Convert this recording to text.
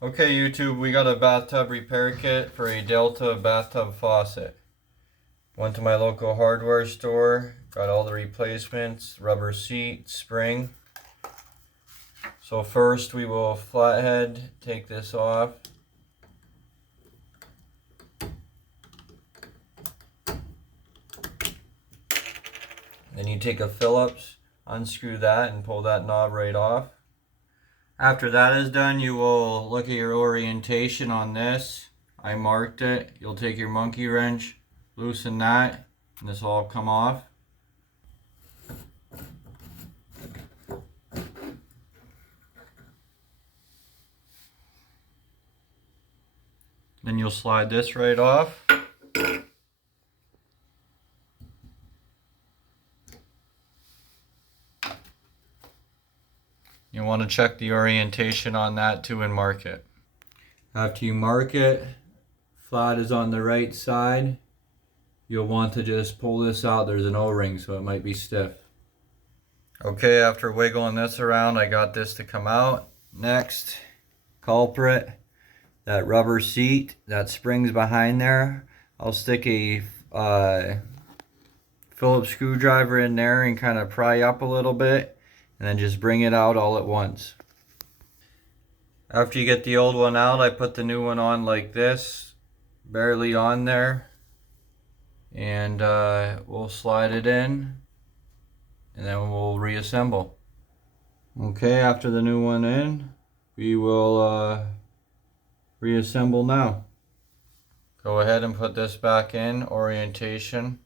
Okay, YouTube, we got a bathtub repair kit for a Delta bathtub faucet. Went to my local hardware store, got all the replacements, rubber seat, spring. So first we will flathead take this off. Then you take a Phillips, unscrew that and pull that knob right off. After that is done, you will look at your orientation on this. I marked it. You'll take your monkey wrench, loosen that, and this will all come off. Then you'll slide this right off. You want to check the orientation on that too and mark it. After you mark it, flat is on the right side. You'll want to just pull this out. There's an O-ring, so it might be stiff. Okay, after wiggling this around, I got this to come out. Next, culprit, that rubber seat, that spring's behind there. I'll stick a Phillips screwdriver in there and kind of pry up a little bit, and then just bring it out all at once. After you get the old one out, I put the new one on like this, barely on there, and we'll slide it in, and then we'll reassemble. Okay, after the new one in, we will reassemble now. Go ahead and put this back in, orientation.